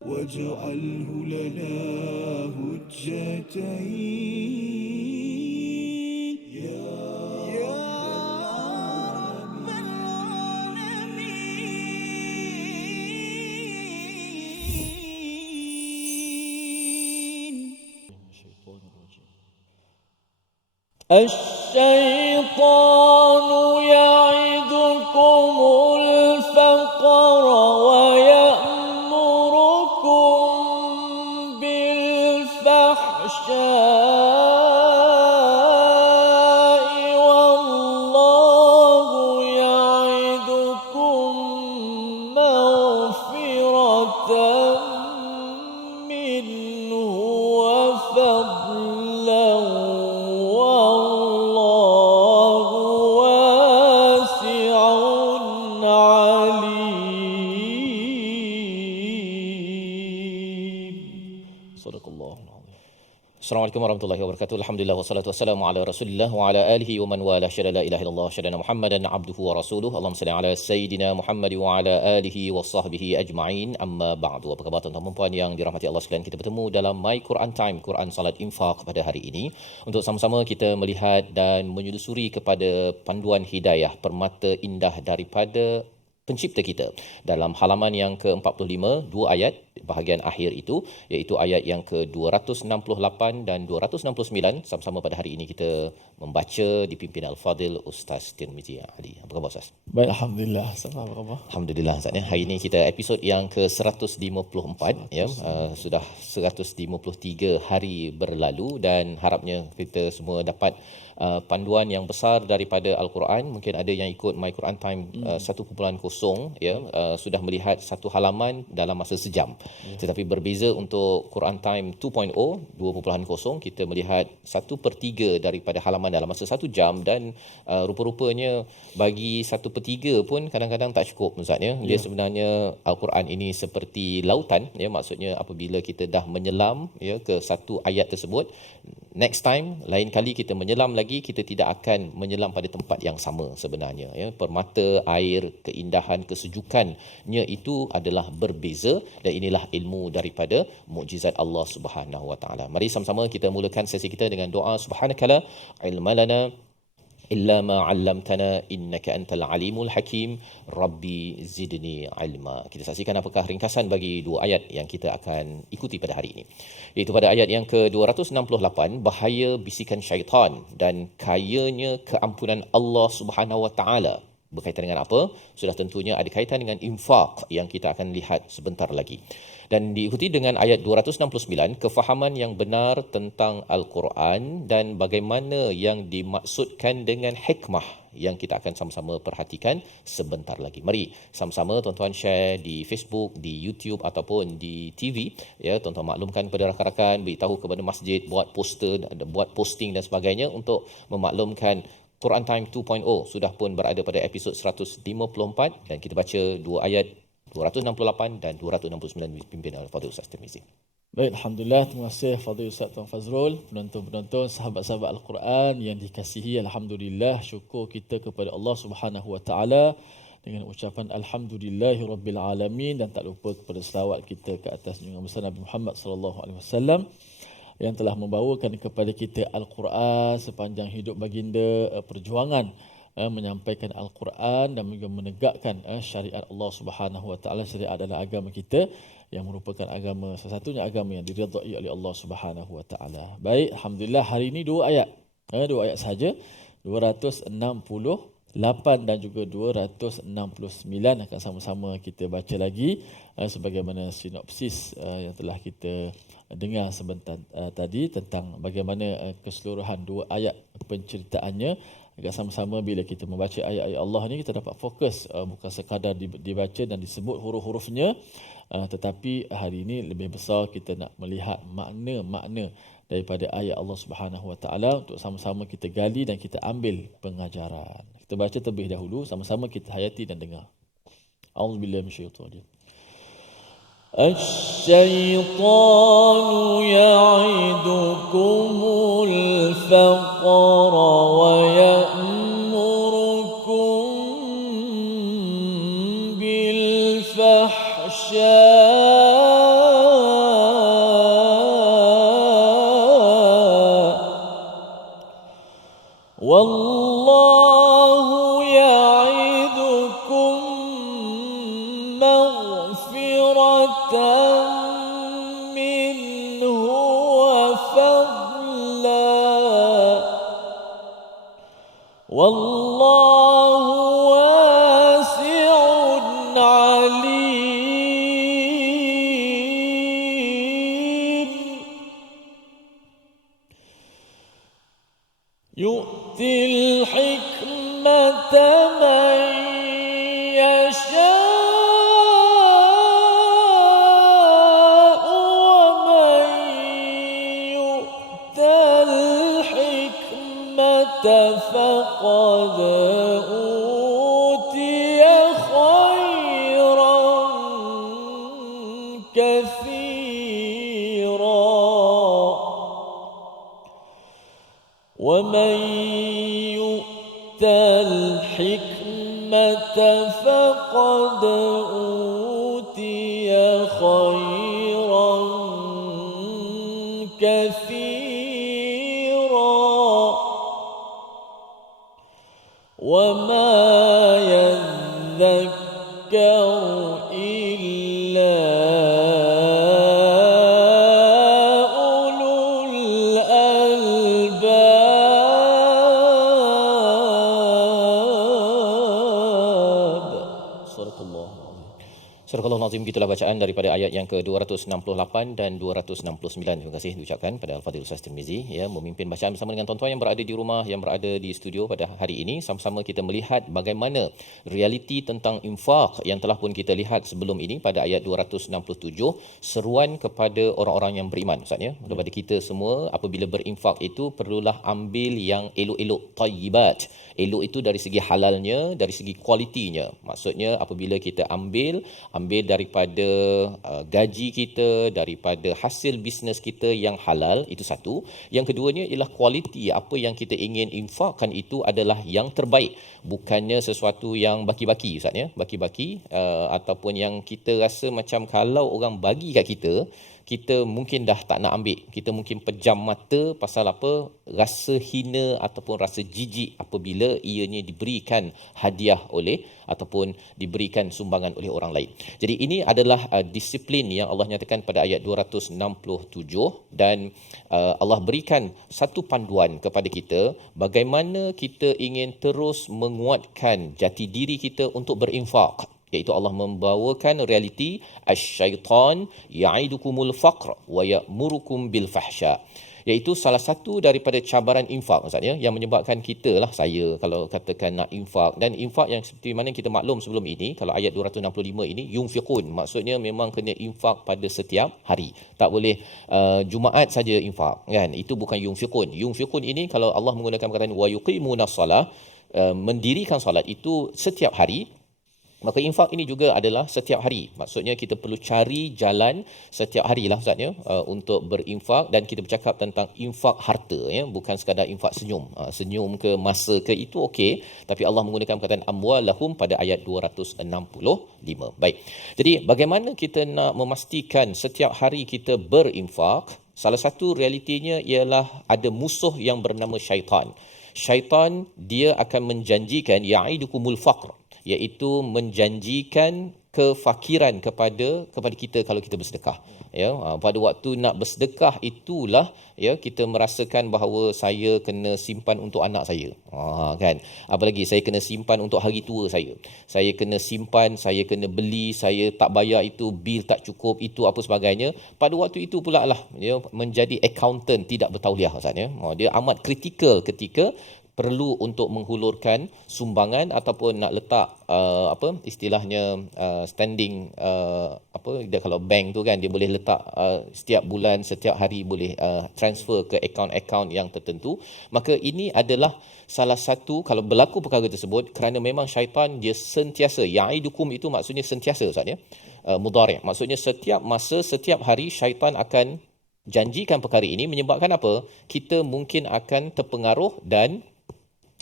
واجعله لنا هجتين يا رب العالمين. الشيطان يعدكم الفقر ويأمركم بالفحشاء والله يعدكم مغفرة منه وفضلا والله واسع عليم. صدق الله العظيم. Assalamualaikum warahmatullahi wabarakatuh. Alhamdulillah wassalatu wassalamu ala Rasulillah wa ala alihi wa man wala syada la ilaha illallah syada Muhammadan abduhu wa rasuluhu. Allahumma salli ala sayidina Muhammad wa ala alihi wa sahbihi ajma'in. Amma ba'du. Apa khabar tuan-tuan dan puan yang dirahmati Allah sekalian? Kita bertemu dalam My Quran Time, Quran Salat Infaq pada hari ini untuk sama-sama kita melihat dan menyelusuri kepada panduan hidayah, permata indah daripada pencipta kita dalam halaman yang ke-45, dua ayat bahagian akhir itu, iaitu ayat yang ke-268 dan 269. Sama-sama pada hari ini kita membaca dipimpin Al-Fadil Ustaz Tirmizi Ali. Apa khabar Ustaz? Baik, alhamdulillah. Selamat khabar. Alhamdulillah Ustaz ya. Hari ini kita episod yang ke-154 ya. Sudah 153 hari berlalu dan harapnya kita semua dapat panduan yang besar daripada Al-Quran. Mungkin ada yang ikut My Quran Time 1.0 ya, sudah melihat satu halaman dalam masa sejam. Tetapi berbeza untuk Quran Time 2.0 2.0, kita melihat 1/3 daripada halaman dalam masa 1 jam dan rupa-rupanya bagi 1/3 pun kadang-kadang tak cukup Ustaz ya. Dia sebenarnya Al-Quran ini seperti lautan ya, maksudnya apabila kita dah menyelam ya ke satu ayat tersebut, next time lain kali kita menyelam lagi, kita tidak akan menyelam pada tempat yang sama sebenarnya ya. Permata air, keindahan, kesejukannya itu adalah berbeza dan inilah ilmu daripada mukjizat Allah Subhanahu Wa Taala. Mari sama-sama kita mulakan sesi kita dengan doa subhanakala ilmalana illa ma 'allamtana innaka antal alimul hakim rabbi zidni ilma. Kita saksikan apakah ringkasan bagi dua ayat yang kita akan ikuti pada hari ini. Iaitu pada ayat yang ke-268, bahaya bisikan syaitan dan kayanya keampunan Allah Subhanahu Wa Taala. Berkaitan dengan apa? Sudah tentunya ada kaitan dengan infak yang kita akan lihat sebentar lagi. Dan diikuti dengan ayat 269, kefahaman yang benar tentang Al-Quran dan bagaimana yang dimaksudkan dengan hikmah yang kita akan sama-sama perhatikan sebentar lagi. Mari sama-sama tuan-tuan share di Facebook, di YouTube ataupun di TV ya. Tuan-tuan maklumkan kepada rakan-rakan, beritahu kepada masjid, buat poster, buat posting dan sebagainya untuk memaklumkan Quran Time 2.0 sudah pun berada pada episod 154 dan kita baca dua ayat 268 dan 269 dipimpin oleh Fadil Ustaz Tirmizi. Baik, alhamdulillah. Terima kasih Fadil Ustaz Tuan Fazrul, penonton-penonton, sahabat-sahabat Al-Quran yang dikasihi. Alhamdulillah, syukur kita kepada Allah Subhanahu Wa Taala dengan ucapan alhamdulillahirabbil alamin, dan tak lupa kepada selawat kita ke atas junjungan besar Nabi Muhammad sallallahu alaihi wasallam yang telah membawakan kepada kita Al-Quran sepanjang hidup baginda, perjuangan menyampaikan Al-Quran dan juga menegakkan syariat Allah Subhanahu Wa Taala. Syariat adalah agama kita yang merupakan agama, salah satunya agama yang diridai oleh Allah Subhanahu Wa Taala. Baik, alhamdulillah hari ini dua ayat saja, 268 dan juga 269 akan sama-sama kita baca lagi sebagaimana sinopsis yang telah kita dengar sebentar tadi tentang bagaimana keseluruhan dua ayat penceritaannya. Agar sama-sama bila kita membaca ayat-ayat Allah ni, kita dapat fokus, bukan sekadar dibaca dan disebut huruf-hurufnya, tetapi hari ini lebih besar kita nak melihat makna-makna daripada ayat Allah Subhanahu Wa Taala untuk sama-sama kita gali dan kita ambil pengajaran. Kita baca terlebih dahulu, sama-sama kita hayati dan dengar. A'udzubillahi minasyaitanir rajim. الشيطان يعدكم الفقر ويأمركم بالفحشاء منه وفضلا والله واسع عليم يؤتي الحكمة من يشاء ومن يؤت الحكمة فقد أوتي خيرا كثيرا ومن يؤت الحكمة فقد أوتي خيرا كثيرا وما يذكر إلا أولو الألباب صدق الله العظيم. Surah Al-Azim, gitulah bacaan daripada ayat yang ke-268 dan 269. Terima kasih diucapkan pada Al-Fadhil Ustaz Tirmizi ya, memimpin bacaan bersama dengan tuan-tuan yang berada di rumah, yang berada di studio pada hari ini. Sama-sama kita melihat bagaimana realiti tentang infak yang telah pun kita lihat sebelum ini pada ayat 267, seruan kepada orang-orang yang beriman Ustaz ya, kepada kita semua apabila berinfak itu perlulah ambil yang elok-elok, tayyibat. Elok itu dari segi halalnya, dari segi kualitinya. Maksudnya apabila kita ambil daripada gaji kita, daripada hasil bisnes kita yang halal, itu satu. Yang keduanya ialah kualiti apa yang kita ingin infakkan itu adalah yang terbaik, bukannya sesuatu yang baki-baki Ustaz ya, baki-baki ataupun yang kita rasa macam kalau orang bagi kat kita mungkin dah tak nak ambil. Kita mungkin pejam mata pasal apa? Rasa hina ataupun rasa jijik apabila ianya diberikan hadiah oleh ataupun diberikan sumbangan oleh orang lain. Jadi ini adalah disiplin yang Allah nyatakan pada ayat 267 dan Allah berikan satu panduan kepada kita bagaimana kita ingin terus menguatkan jati diri kita untuk berinfak. Iaitu Allah membawakan realiti asy-syaitan ya'idukumul faqr wa ya'murukum bil fahsya. Iaitu salah satu daripada cabaran infak Ustaz ya, yang menyebabkan kita lah, saya kalau katakan nak infak, dan infak yang seperti mana kita maklum sebelum ini, kalau ayat 265 ini yunfiqun, maksudnya memang kena infak pada setiap hari. Tak boleh Jumaat saja infak kan, itu bukan yunfiqun. Yunfiqun ini kalau Allah menggunakan perkataan wa yuqimunas salah, mendirikan solat itu setiap hari. Maka infak ini juga adalah setiap hari. Maksudnya kita perlu cari jalan setiap hari lah Ustaz ya, untuk berinfak. Dan kita bercakap tentang infak harta ya, bukan sekadar infak senyum. Senyum ke masa ke itu okey, tapi Allah menggunakan perkataan amwalahum pada ayat 265. Baik. Jadi bagaimana kita nak memastikan setiap hari kita berinfak? Salah satu realitinya ialah ada musuh yang bernama syaitan. Syaitan dia akan menjanjikan ya'idukumul faqr, iaitu menjanjikan kefakiran kepada kita kalau kita bersedekah ya. Pada waktu nak bersedekah itulah ya kita merasakan bahawa saya kena simpan untuk anak saya kan, apalagi saya kena simpan untuk hari tua saya kena simpan, saya kena beli, saya tak bayar itu, bil tak cukup, itu apa sebagainya. Pada waktu itu pula lah ya, menjadi accountant tidak bertauliah Ustaz ya. Dia amat kritikal ketika perlu untuk menghulurkan sumbangan ataupun nak letak istilahnya standing dia kalau bank tu kan, dia boleh letak setiap bulan, setiap hari boleh transfer ke akaun-akaun yang tertentu. Maka ini adalah salah satu kalau berlaku perkara tersebut kerana memang syaitan dia sentiasa, ya'idukum itu maksudnya sentiasa Ustaz ya, mudhari', maksudnya setiap masa, setiap hari syaitan akan janjikan perkara ini, menyebabkan apa? Kita mungkin akan terpengaruh dan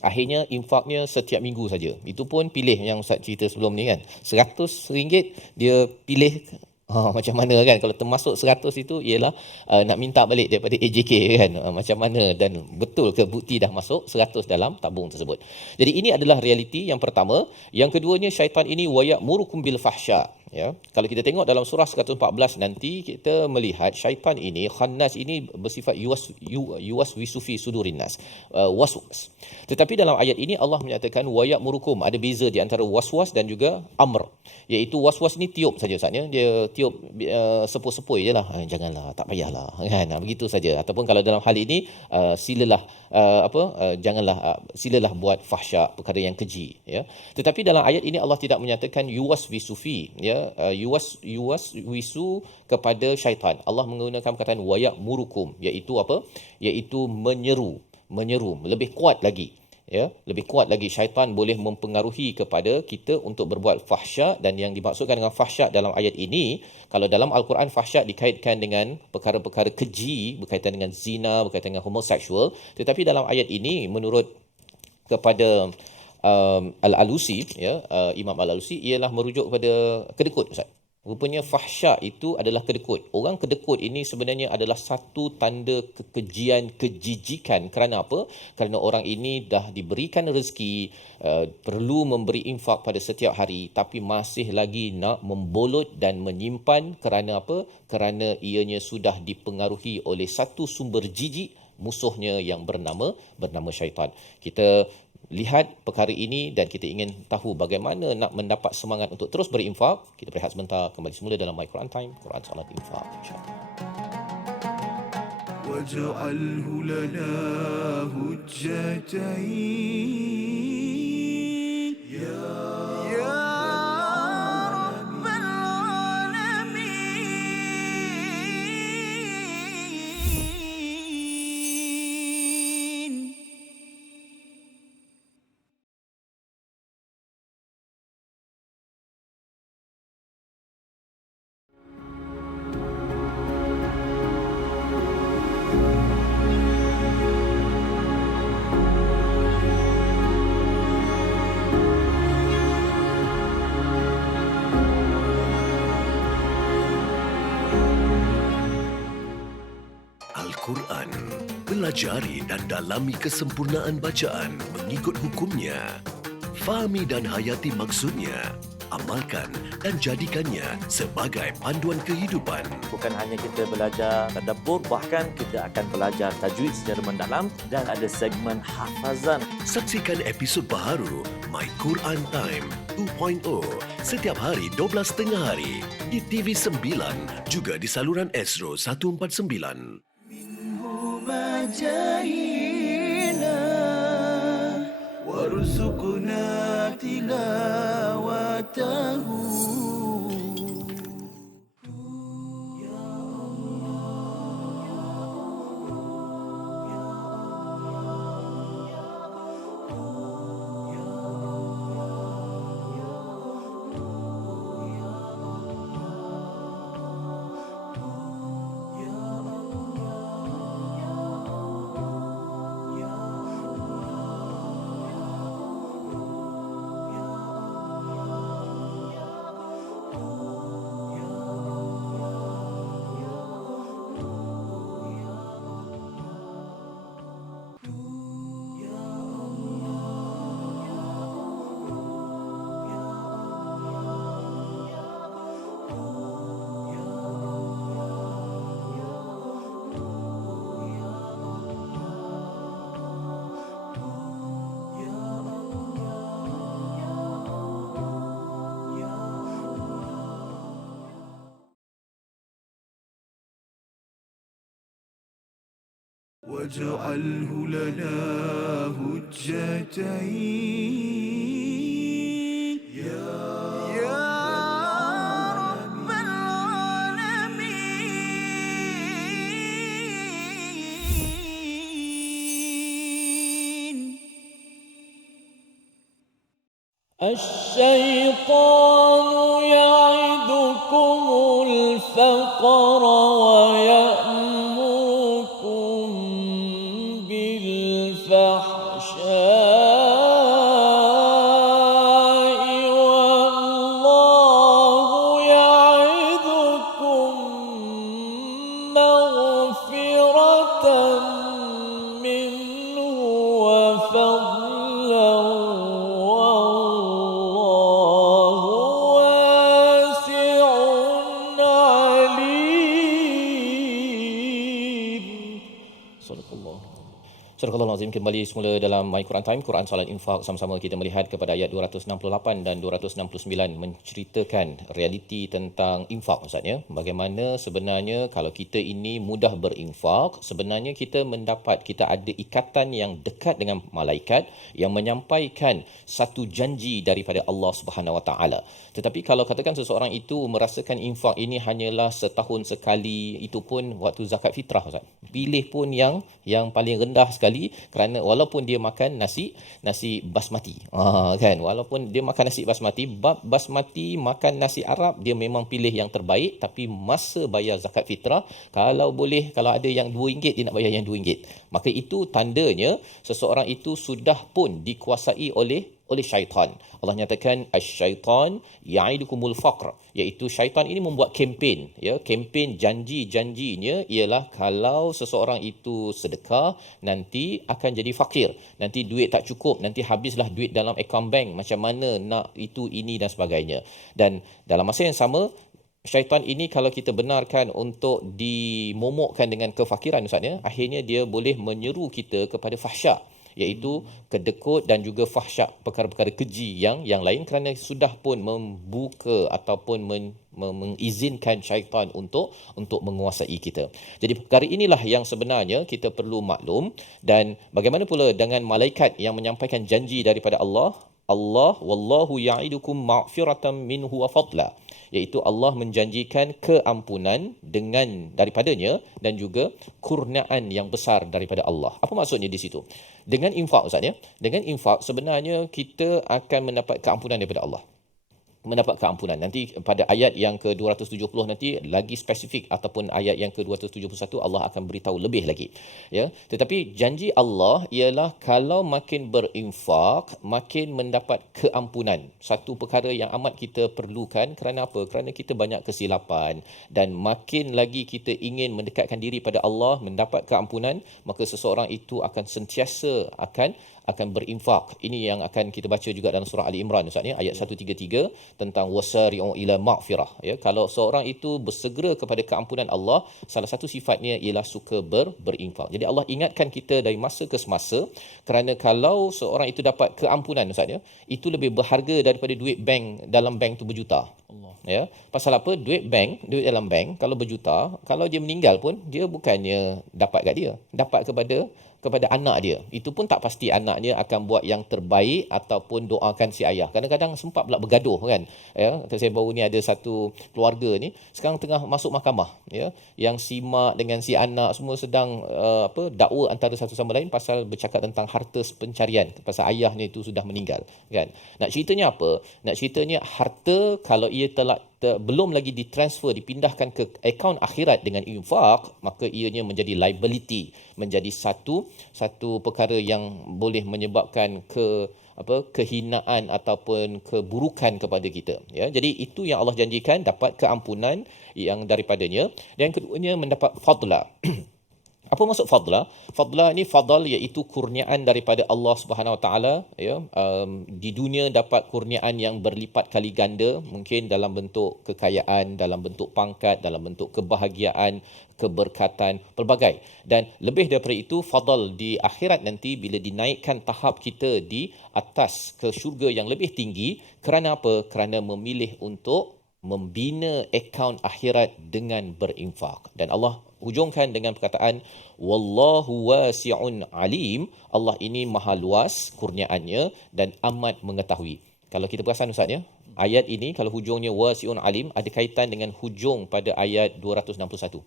akhirnya infaknya setiap minggu saja. Itu pun pilih yang Ustaz cerita sebelum ni kan. RM100 dia pilih macam mana kan. Kalau termasuk 100 itu ialah nak minta balik daripada AJK kan. Macam mana dan betul ke bukti dah masuk 100 dalam tabung tersebut. Jadi ini adalah realiti yang pertama. Yang keduanya, syaitan ini wa ya'murukum bil fahsya. ya. Kalau kita tengok dalam surah 114 nanti, kita melihat syaitan ini, khannas ini bersifat yuwas wisufi sudurin nas, waswas. Tetapi dalam ayat ini Allah menyatakan wayamurukum, ada beza di antara waswas dan juga amr, iaitu waswas ni tiup saja Ustaz ya, dia tiup sepoi-sepoi jelah, janganlah, tak payahlah kan, begitu saja. Ataupun kalau dalam hal ini silalah silalah buat fahsya, perkara yang keji ya. Tetapi dalam ayat ini Allah tidak menyatakan yuwas wisufi ya, yuwas wisu kepada syaitan. Allah menggunakan perkataan wayamurukum, iaitu apa? Iaitu menyeru, lebih kuat lagi ya, lebih kuat lagi. Syaitan boleh mempengaruhi kepada kita untuk berbuat fahsyat, dan yang dimaksudkan dengan fahsyat dalam ayat ini, kalau dalam al-Quran fahsyat dikaitkan dengan perkara-perkara keji, berkaitan dengan zina, berkaitan dengan homoseksual, tetapi dalam ayat ini menurut kepada Al-Alusi ya, Imam Al-Alusi, ialah merujuk kepada kedekut Ustaz. Rupanya fahsyat itu adalah kedekut. Orang kedekut ini sebenarnya adalah satu tanda kekejian, kejijikan. Kerana apa? Kerana orang ini dah diberikan rezeki, perlu memberi infak pada setiap hari, tapi masih lagi nak membolot dan menyimpan. Kerana apa? Kerana ianya sudah dipengaruhi oleh satu sumber jijik, musuhnya yang bernama syaitan. Kita lihat perkara ini dan kita ingin tahu bagaimana nak mendapat semangat untuk terus berinfak. Kita berehat sebentar, kembali semula dalam My Quran Time, Quran Salat Infak, insya-Allah. وَاجْعَلْهُ لَنَا هُجَّتَيْنِ يَا رَبَّ الْعَالَمِينَ. Al-Quran. Pelajari dan dalami kesempurnaan bacaan mengikut hukumnya. Fahami dan hayati maksudnya. Amalkan dan jadikannya sebagai panduan kehidupan. Bukan hanya kita belajar tadabbur, bahkan kita akan belajar tajwid secara mendalam dan ada segmen hafazan. Saksikan episod baharu My Quran Time 2.0 setiap hari 12.30 hari di TV9, juga di saluran Astro 149. مجاهينا وارزقنا تلاوته. واجعله لنا هجتين يا رب العالمين. الشيطان يعدكم الفقر ويأمركم بالفحشاء والله يعدكم مغفرة منه وفضلا والله واسع Surah Al-Azim kembali semula dalam My Quran Time, Quran Salat Infak. Sama-sama kita melihat kepada ayat 268 dan 269 menceritakan realiti tentang infak Ustaz ya. Bagaimana sebenarnya kalau kita ini mudah berinfak, sebenarnya kita ada ikatan yang dekat dengan malaikat yang menyampaikan satu janji daripada Allah Subhanahu Wa Taala. Tetapi kalau katakan seseorang itu merasakan infak ini hanyalah setahun sekali, itu pun waktu zakat fitrah Ustaz. Pilih pun yang paling rendah sekali, kerana walaupun dia makan nasi basmati kan, walaupun dia makan nasi basmati, makan nasi Arab, dia memang pilih yang terbaik. Tapi masa bayar zakat fitrah, kalau boleh, kalau ada yang RM2, dia nak bayar yang RM2. Maka itu tandanya seseorang itu sudah pun dikuasai oleh syaitan. Allah nyatakan asy-syaitan ya'idukumul faqr, iaitu syaitan ini membuat kempen ya, kempen janjinya ialah kalau seseorang itu sedekah nanti akan jadi fakir, nanti duit tak cukup, nanti habislah duit dalam akaun bank, macam mana nak itu ini dan sebagainya. Dan dalam masa yang sama, syaitan ini kalau kita benarkan untuk dimomokkan dengan kefakiran Ustaz ya, akhirnya dia boleh menyeru kita kepada fahsyak, iaitu kedekut dan juga fahsyak, perkara-perkara keji yang lain, kerana sudah pun membuka ataupun mengizinkan syaitan untuk menguasai kita. Jadi perkara inilah yang sebenarnya kita perlu maklum. Dan bagaimana pula dengan malaikat yang menyampaikan janji daripada Allah wallahu ya'idukum maghfiratan minhu wa fadla, iaitu Allah menjanjikan keampunan daripadanya dan juga kurniaan yang besar daripada Allah. Apa maksudnya di situ? Dengan infak Ustaz ya, dengan infak sebenarnya kita akan mendapat keampunan daripada Allah. Mendapat keampunan. Nanti pada ayat yang ke-270 nanti lagi spesifik, ataupun ayat yang ke-271 Allah akan beritahu lebih lagi. Ya, tetapi janji Allah ialah kalau makin berinfak, makin mendapat keampunan. Satu perkara yang amat kita perlukan. Kerana apa? Kerana kita banyak kesilapan, dan makin lagi kita ingin mendekatkan diri pada Allah, mendapat keampunan, maka seseorang itu akan sentiasa akan berinfak. Ini yang akan kita baca juga dalam surah Ali Imran Ustaz ni, ayat 133 tentang wasari'u ila maghfirah ya. Kalau seorang itu bersegera kepada keampunan Allah, salah satu sifatnya ialah suka berinfak. Jadi Allah ingatkan kita dari masa ke semasa, kerana kalau seorang itu dapat keampunan Ustaz ya, itu lebih berharga daripada duit bank dalam bank tu berjuta. Allah. Ya, pasal apa? Duit dalam bank kalau berjuta, kalau dia meninggal pun dia bukannya dapat kat dia, dapat kepada anak dia. Itu pun tak pasti anaknya akan buat yang terbaik ataupun doakan si ayah. Kadang-kadang sempat pula bergaduh kan. Ya, saya baru ni ada satu keluarga ni sekarang tengah masuk mahkamah ya, yang si mak dengan si anak semua sedang dakwa antara satu sama lain pasal bercakap tentang harta pencarian, pasal ayahnya itu sudah meninggal kan. Nak ceritanya apa? Nak ceritanya harta kalau ia belum lagi ditransfer, dipindahkan ke akaun akhirat dengan infak, maka ianya menjadi liability, menjadi satu perkara yang boleh menyebabkan kehinaan ataupun keburukan kepada kita ya. Jadi itu yang Allah janjikan, dapat keampunan yang daripadanya. Dan yang keduanya mendapat fadla. Apa maksud fadla? Fadla ni, fadal iaitu kurniaan daripada Allah Subhanahu Wa Taala ya. Di dunia dapat kurniaan yang berlipat kali ganda, mungkin dalam bentuk kekayaan, dalam bentuk pangkat, dalam bentuk kebahagiaan, keberkatan, pelbagai. Dan lebih daripada itu, fadal di akhirat nanti bila dinaikkan tahap kita di atas ke syurga yang lebih tinggi. Kerana apa? Kerana memilih untuk membina akaun akhirat dengan berinfak. Dan Allah hujungkan dengan perkataan wallahu wasi'un alim. Allah ini maha luas kurniaannya dan amat mengetahui. Kalau kita perasan Ustaz ya, ayat ini kalau hujungnya wasi'un alim ada kaitan dengan hujung pada ayat 261.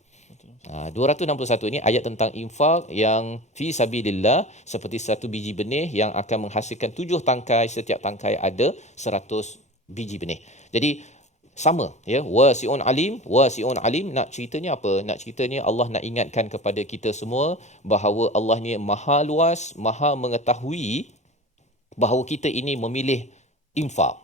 261 ini ayat tentang infak yang fi sabilillah, seperti satu biji benih yang akan menghasilkan 7 tangkai, setiap tangkai ada 100 biji benih. Jadi sama ya, wasi'un alim. Nak ceritanya apa? Nak ceritanya Allah nak ingatkan kepada kita semua bahawa Allah ni maha luas, maha mengetahui bahawa kita ini memilih infak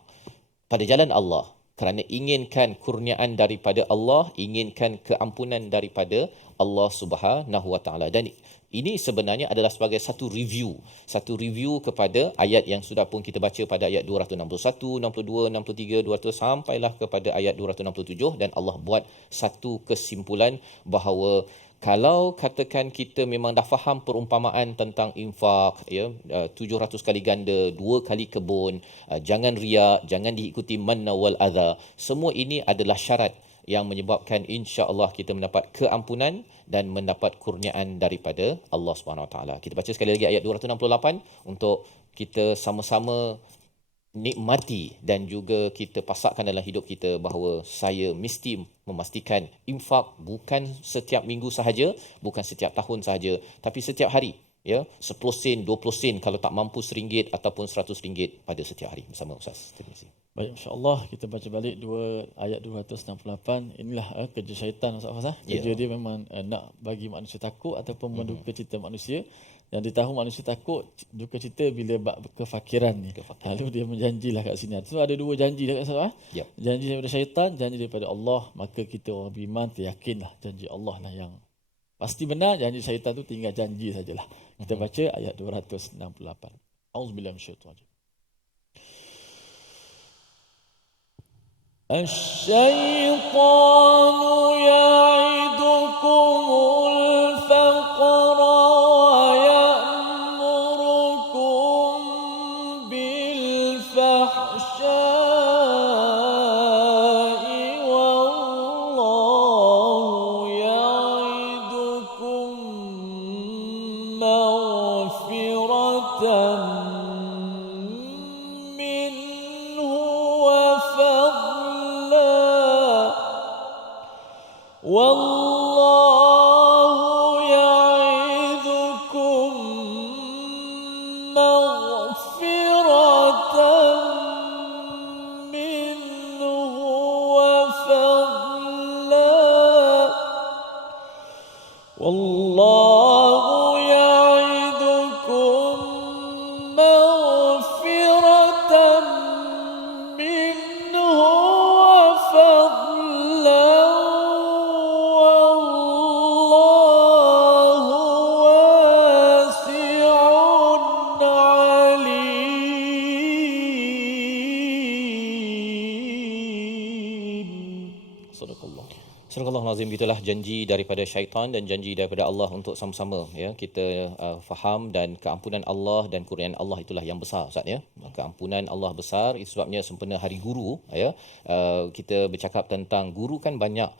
pada jalan Allah kerana inginkan kurniaan daripada Allah, inginkan keampunan daripada Allah Subhanahu Wa Taala. Dan ini sebenarnya adalah sebagai satu review kepada ayat yang sudah pun kita baca pada ayat 261, 62, 63, 200 sampailah kepada ayat 267, dan Allah buat satu kesimpulan bahawa Kalau katakan kita memang dah faham perumpamaan tentang infak, 700 kali ganda, 2 kali kebun, jangan riak, jangan diikuti manna wal adha. Semua ini adalah syarat yang menyebabkan insya-Allah kita mendapat keampunan dan mendapat kurniaan daripada Allah Subhanahu Wa Taala. Kita baca sekali lagi ayat 268 untuk kita sama-sama nikmati dan juga kita pasakkan dalam hidup kita bahawa saya mesti memastikan infak bukan setiap minggu sahaja, bukan setiap tahun sahaja, tapi setiap hari. 10 sen, 20 sen kalau tak mampu RM1 ataupun RM100 pada setiap hari. Bersama Ustaz. Terima kasih. Baik, insya-Allah kita baca balik ayat 268. Inilah kerja syaitan Ustaz. Kerja dia memang nak bagi manusia takut ataupun menduka cita manusia. Dan dia tahu manusia takut duka cita bila bab kefakiran ni. Lalu dia menjanjilah kat sini. So ada 2 janji dekat Ustaz. Yep. Janji daripada syaitan, janji daripada Allah. Maka kita orang beriman teryakinlah janji Allah lah yang pasti benar, janji syaitan tu tinggal janji sajalah. Kita baca ayat 268. Auzubillahi minasyaitanir rajim. الشيطان يعدكم الفقر ويأمركم بالفحشاء والله يعدكم مغفرة منه وفضلا والله يعظكم مغفرة منه وفضلا والله يعظكم مغفرة منه وفضلا والله واسع عليم. صدق الله. Surah Al-Azim, itulah janji daripada syaitan dan janji daripada Allah untuk sama-sama kita faham, dan keampunan Allah dan kurniaan Allah itulah yang besar Ustaz Keampunan Allah besar, itu sebabnya sempena hari guru kita bercakap tentang guru kan banyak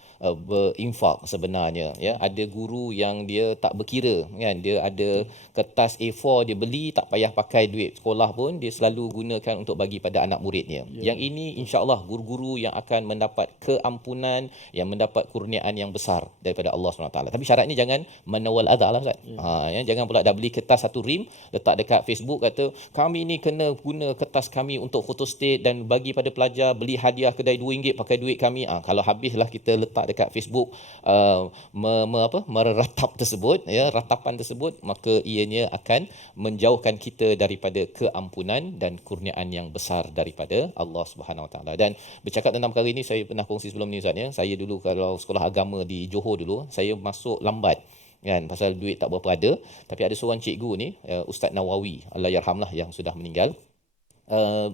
berinfak sebenarnya Ada guru yang dia tak berkira kan, dia ada kertas A4 dia beli, tak payah pakai duit sekolah pun, dia selalu gunakan untuk bagi pada anak muridnya. Yang ini insya-Allah guru-guru yang akan mendapat keampunan, yang mendapat kurniaan yang besar daripada Allah SWT. Tapi syaratnya jangan menawal adha lah Ustaz. Jangan pula dah beli kertas 1 rim, letak dekat Facebook kata kami ni kena guna kertas kami untuk photostat dan bagi pada pelajar, beli hadiah kedai RM2 pakai duit kami. Kalau habislah kita letak dekat Facebook meratap tersebut, ratapan tersebut, maka ianya akan menjauhkan kita daripada keampunan dan kurniaan yang besar daripada Allah Subhanahu Wa Taala. Dan bercakap tentang perkara ini, saya pernah kongsi sebelum ni Ustaz Saya dulu kalau sekolah agama di Johor dulu, saya masuk lambat kan, pasal duit tak berapa ada. Tapi ada seorang cikgu ni, Ustaz Nawawi, Allahyarhamlah, yang sudah meninggal.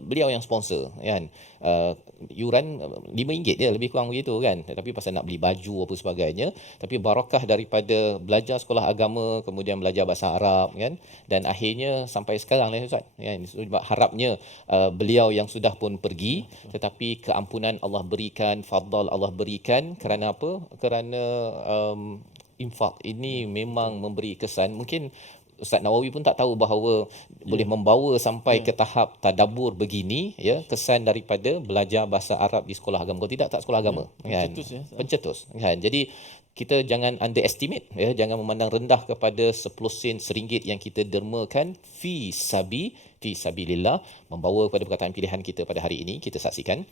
Beliau yang sponsor kan, yuran RM5 je, lebih kurang begitu kan, tapi pasal nak beli baju apa sebagainya. Tapi barakah daripada belajar sekolah agama, kemudian belajar bahasa Arab kan, dan akhirnya sampai sekarang lah Ustaz kan. Sebab harapnya beliau yang sudah pun pergi, tetapi keampunan Allah berikan, fadl Allah berikan. Kerana apa? Kerana infak ini memang memberi kesan. Mungkin Ustaz Nawawi pun tak tahu bahawa boleh membawa sampai ke tahap tadabbur begini kesan daripada belajar bahasa Arab di sekolah agama. Kalau tidak, tak sekolah agama kan. Pencetus kan. Jadi kita jangan underestimate jangan memandang rendah kepada 10 sen, RM1 yang kita dermakan fi sabilillah, membawa kepada perkataan pilihan kita pada hari ini. Kita saksikan,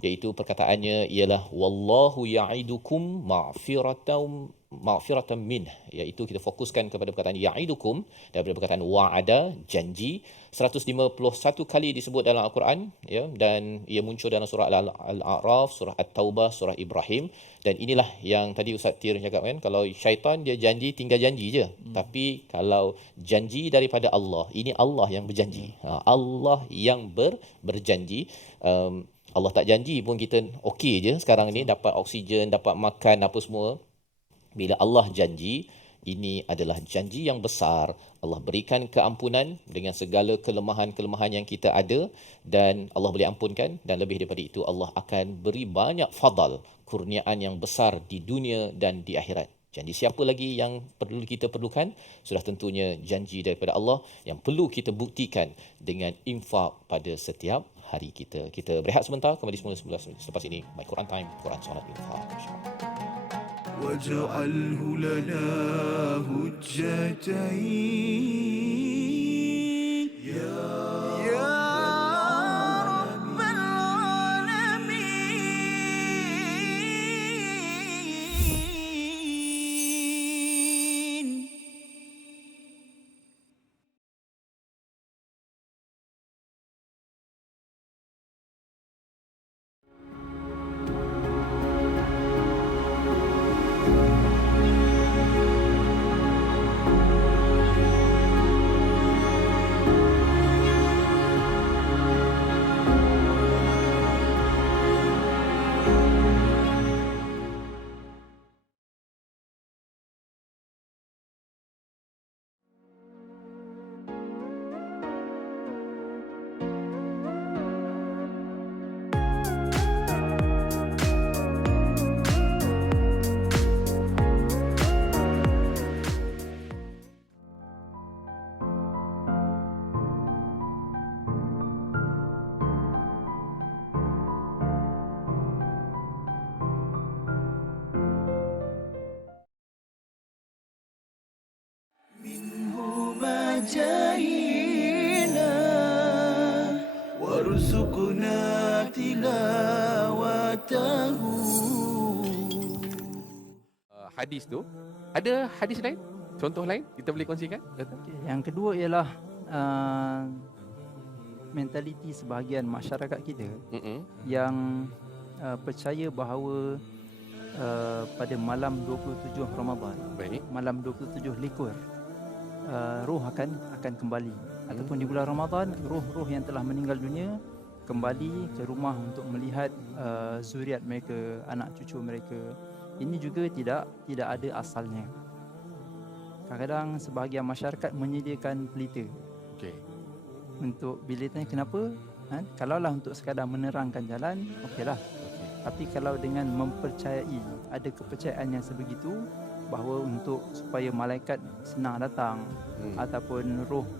iaitu perkataannya ialah wallahu ya'idukum ma'firatan min, iaitu kita fokuskan kepada perkataan ya'idukum daripada perkataan wa'ada, janji. 151 kali disebut dalam Al-Quran dan ia muncul dalam surah Al-A'raf, surah At-Taubah, surah Ibrahim. Dan inilah yang tadi Ustaz Tir cakap kan, kalau syaitan dia janji tinggal janji je. Tapi kalau janji daripada Allah, ini Allah yang berjanji. Allah yang berjanji. Allah tak janji pun kita okey je sekarang ni, dapat oksigen, dapat makan apa semua. Bila Allah janji, ini adalah janji yang besar. Allah berikan keampunan dengan segala kelemahan-kelemahan yang kita ada dan Allah boleh ampunkan, dan lebih daripada itu Allah akan beri banyak fadal, kurniaan yang besar di dunia dan di akhirat. Janji siapa lagi yang perlu kita perlukan? Sudah tentunya janji daripada Allah yang perlu kita buktikan dengan infak pada setiap hari kita. Kita berehat sebentar, kembali semula selepas ini. My Quran Time, Quran Salat Infak. InsyaAllah. واجعله لنا هجتين يا رب العالمين. جاهنا وارزقنا تلاوته. Hadis tu, ada hadis lain? Contoh lain kita boleh kongsikan? Yang kedua ialah mentaliti sebahagian masyarakat kita yang percaya bahawa pada malam 27 Ramadan, malam 27 likur, roh akan kembali ataupun di bulan Ramadan roh-roh yang telah meninggal dunia kembali ke rumah untuk melihat zuriat mereka, anak cucu mereka. Ini juga tidak ada asalnya. Kadang-kadang sebahagian masyarakat menyediakan pelita. Untuk bila tanya kenapa, kalaulah untuk sekadar menerangkan jalan, okeylah. Tapi kalau dengan mempercayai, ada kepercayaan yang sebegitu bahawa untuk supaya malaikat senang datang ataupun roh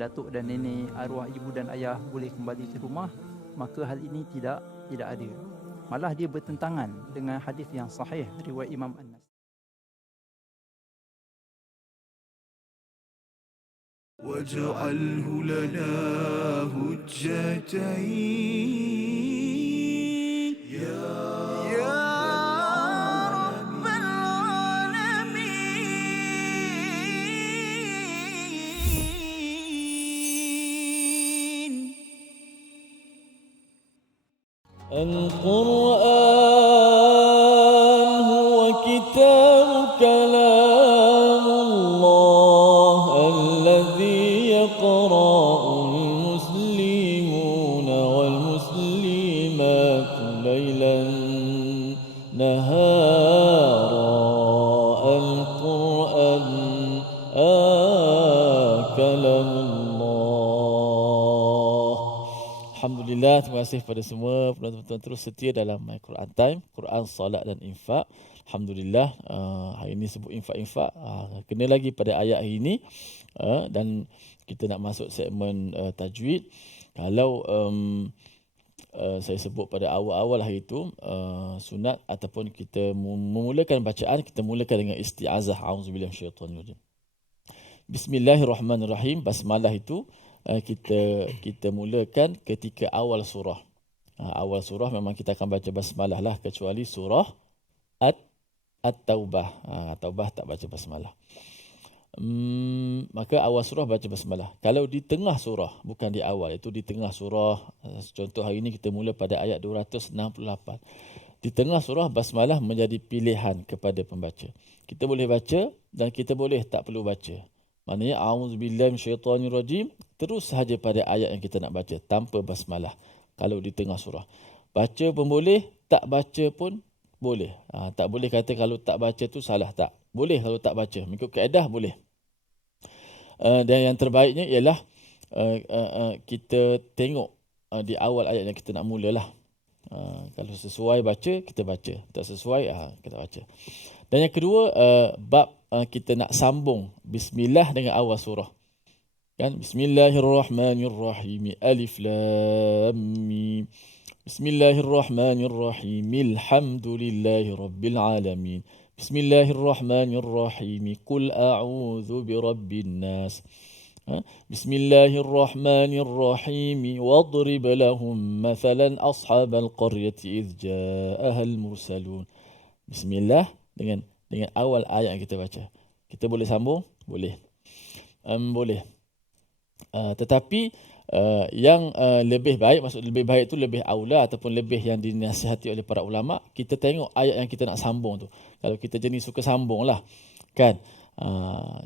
datuk dan nenek, arwah ibu dan ayah boleh kembali ke rumah, maka hal ini tidak ada. Malah dia bertentangan dengan hadis yang sahih riwayat Imam An-Nasai. واجعله لنا هجتين يا رب العالمين. القرآن هو كتاب كلام الله الذي يقرأ المسلمون والمسلمات ليلا نهارا. القرآن كلام الله. Alhamdulillah, terima kasih kepada semua penonton-penonton terus setia dalam My Quran Time, Quran, Salat dan Infak. Alhamdulillah, hari ini sebut infak-infak, kena lagi pada ayat hari ini, dan kita nak masuk segmen tajwid. Kalau saya sebut pada awal-awal hari itu, sunat ataupun kita memulakan bacaan, kita mulakan dengan isti'azah. A'udzubillahi minasyaitanir rajim. Bismillahirrahmanirrahim. Basmalah itu kita mulakan ketika awal surah. Awal surah memang kita akan baca basmalah lah, kecuali surah At-Taubah. Taubah tak baca basmalah. Maka awal surah baca basmalah. Kalau di tengah surah, bukan di awal, itu di tengah surah. Contoh hari ini kita mula pada ayat 268. Di tengah surah, basmalah menjadi pilihan kepada pembaca. Kita boleh baca dan kita boleh tak perlu baca. Maknanya a'udzubillahi minasyaitanirrajim terus sahaja pada ayat yang kita nak baca tanpa basmalah kalau di tengah surah. Baca pun boleh, tak baca pun Boleh. Tak boleh kata kalau tak baca tu salah, tak. Boleh kalau tak baca. Mengikut kaedah boleh. Dan yang terbaiknya ialah kita tengok di awal ayat yang kita nak mulalah. Kalau sesuai baca, kita baca. Tak sesuai, kita baca. Dan yang kedua, bab kita nak sambung Bismillah dengan awal surah. Kan? Bismillahirrahmanirrahim. Alif Lam Mim. Bismillahirrahmanirrahim. Alhamdulillahi Rabbil Alamin. Bismillahirrahmanirrahim. Qul a'udzu birabbin nas. Bismillahirrahmanirrahim. Wadrib lahum mathalan ashabal qaryati idh ja'ahal mursalun. Bismillah dengan awal ayat yang kita baca. Kita boleh sambung? Boleh. Boleh. Tetapi yang lebih baik, maksud lebih baik itu lebih aula ataupun lebih yang dinasihati oleh para ulama, kita tengok ayat yang kita nak sambung tu. Kalau kita jenis suka sambung lah. Kan?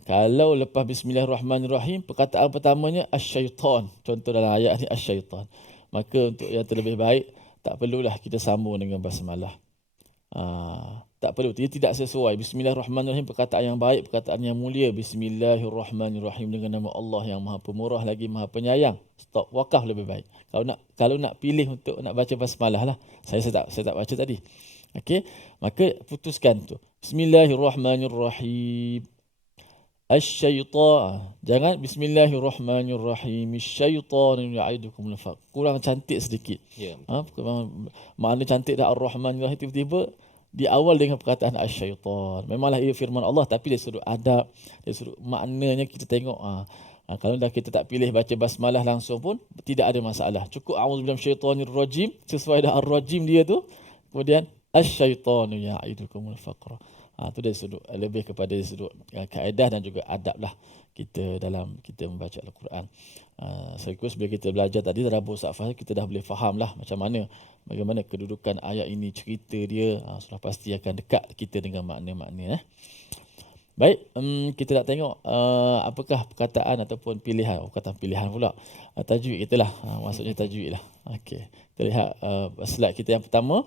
Kalau lepas Bismillahirrahmanirrahim, perkataan pertamanya asyaitan. Contoh dalam ayat ni asyaitan. Maka untuk yang terlebih baik, tak perlulah kita sambung dengan basmalah. Tak perlu, dia tidak sesuai. Bismillahirrahmanirrahim, perkataan yang baik, perkataan yang mulia. Bismillahirrahmanirrahim, dengan nama Allah yang Maha Pemurah lagi Maha Penyayang. Stop, wakaf lebih baik. Kalau nak pilih untuk nak baca basmalah lah. Saya tak baca tadi. Okey, maka putuskan tu. Bismillahirrahmanirrahim. Asyaitan. Jangan Bismillahirrahmanirrahim. Asyaitan ya'idukum al-faqr. Kurang cantik sedikit. Makna cantik dah Ar-Rahmanirrahim, tiba-tiba di awal dengan perkataan asyaitan. Memanglah ia firman Allah, tapi dari sudut adab, dari sudut maknanya kita tengok. Kalau dah kita tak pilih baca basmalah langsung pun tidak ada masalah. Cukup a'udzubillahi minasyaitonirrajim, sesuai dah ar-rajim dia tu. Kemudian asyaitanu ya'idukum al-faqr. Itu dari sudut lebih kepada sudut kaedah dan juga adab lah kita dalam kita membaca Al-Quran. Sekaligus bila kita belajar tadi Rabu Sa'fah, kita dah boleh faham lah macam mana, bagaimana kedudukan ayat ini, cerita dia, sudah pasti akan dekat kita dengan makna-makna. Baik, kita nak tengok apakah perkataan ataupun pilihan, perkataan pilihan pula, tajwid kita lah, maksudnya tajwid lah. Okey, kita lihat slide kita yang pertama.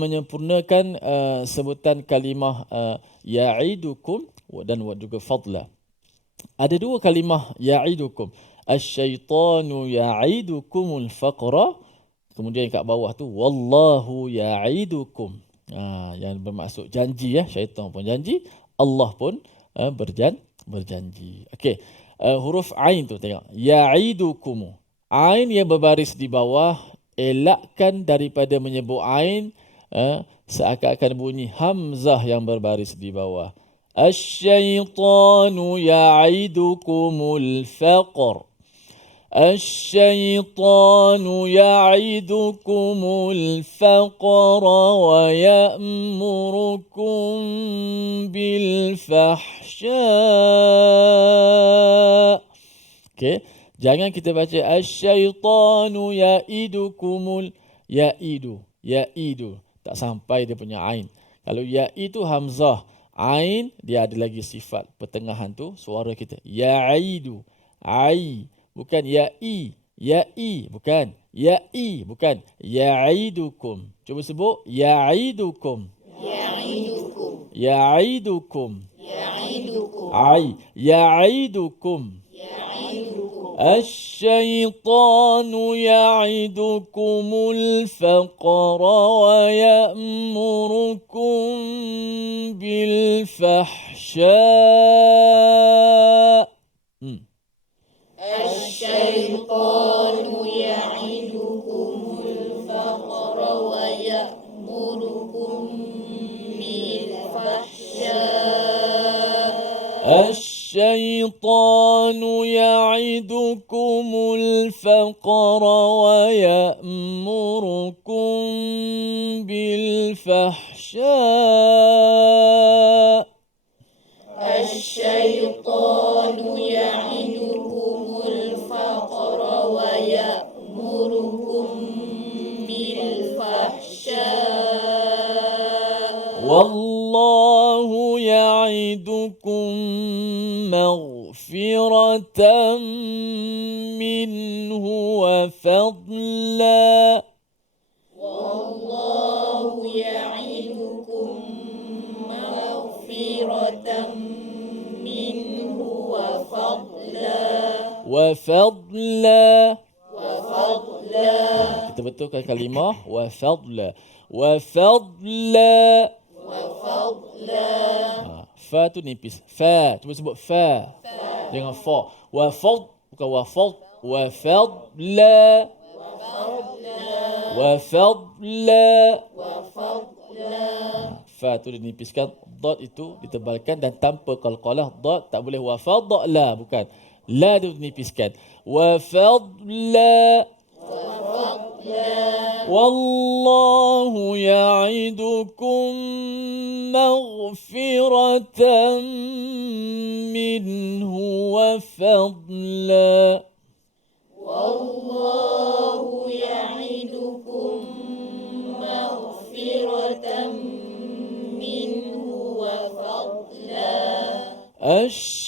Menyempurnakan sebutan kalimah ya'idukum dan juga fadla. Ada dua kalimah ya'idukum. Asyaitanu ya'idukumul faqra. Kemudian kat bawah tu wallahu ya'idukum. Yang bermaksud janji ya, syaitan pun janji, Allah pun berjanji. Okey. Huruf ain tu tengok. Ya'idukum. Ain yang berbaris di bawah, elakkan daripada menyebut ain seakan-akan bunyi hamzah yang berbaris di bawah. Asyaitanu ya'idukumul faqr. Asyaitanu ya'idukumul faqr wa ya'murukum bil fahsya. Okey. Jangan kita baca asyaitanu ya'idukumul ya'idu. Tak sampai dia punya ain. Kalau ya'idu hamzah, ain dia ada lagi sifat pertengahan tu suara kita. Ya'idu. Ai. Bukan ya'i. Ya'i. Bukan. Ya'i. Bukan. Ya'idukum. Cuba sebut. Ya'idukum. Ya'idukum. Ya'idukum. Ya'idukum. Ai. Ya'idukum. الشيطان يعدكم الفقر ويأمركم بالفحشاء. الشيطان يعدكم الفقر ويأمركم بالفحشاء. الشيطان يعدكم الفقر ويأمركم بالفحشاء. الشيطان يعدكم الفقر ويأمركم بالفحشاء. والله يعدكم مغفرة منه وفضلا. والله يعدكم وفضلا. Kita betulkan kalimah wafadla. Wafadla. Fa tu nipis. Fa. Cuba sebut fa. Jangan fa. Wafad. Bukan wafad. Wafadla. Wafadla. Fa tu dinipiskan. Dot itu ditebalkan dan tanpa qalqalah. Dot tak boleh wafadla. Bukan. La tu dinipiskan. Wafadla. والله يعدكم مغفرة منه وفضلا.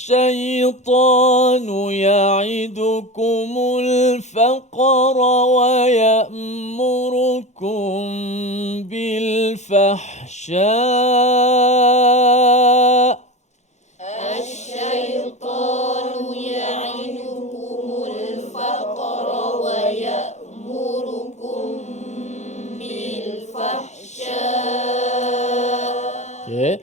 الشيطان يعدكم الفقر ويأمركم بالفحشاء. Okay.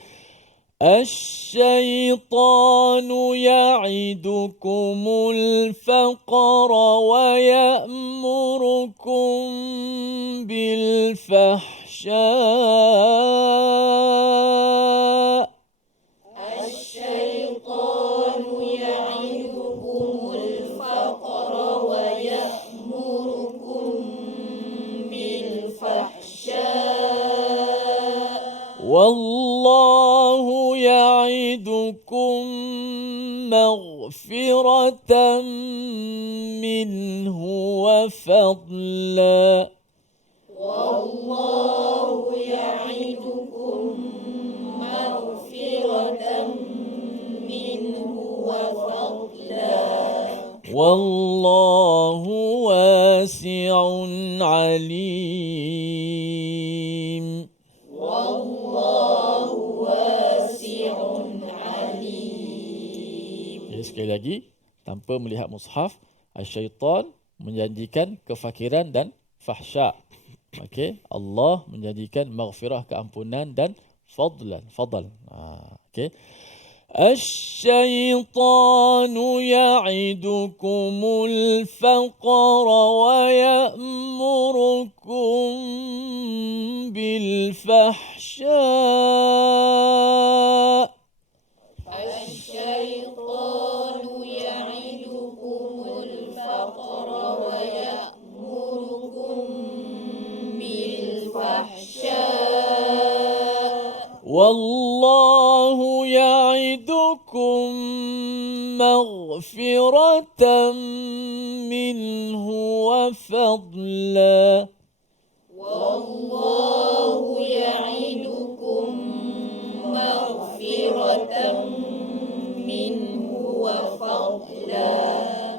الشيطان يعدكم الفقر ويأمركم بالفحشاء. والله يعدكم مغفرة منه وفضلا. والله واسع عليم. Sekali lagi, tanpa melihat mushaf, syaitan menjanjikan kefakiran dan fahsya. Okey, Allah menjanjikan maghfirah, keampunan dan fadlan, fadl. Okey. الشيطان يعدكم الفقر ويأمركم بالفحشاء. والله يعدكم مغفرة منه وفضلا.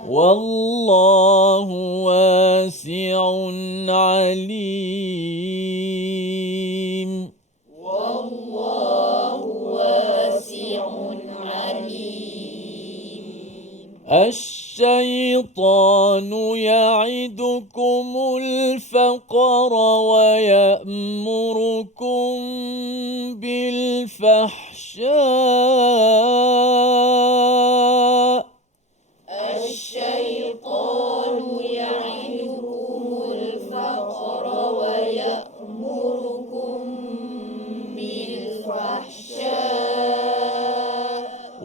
والله واسع عليم. الشيطان يعدكم الفقر ويأمركم بالفحشاء.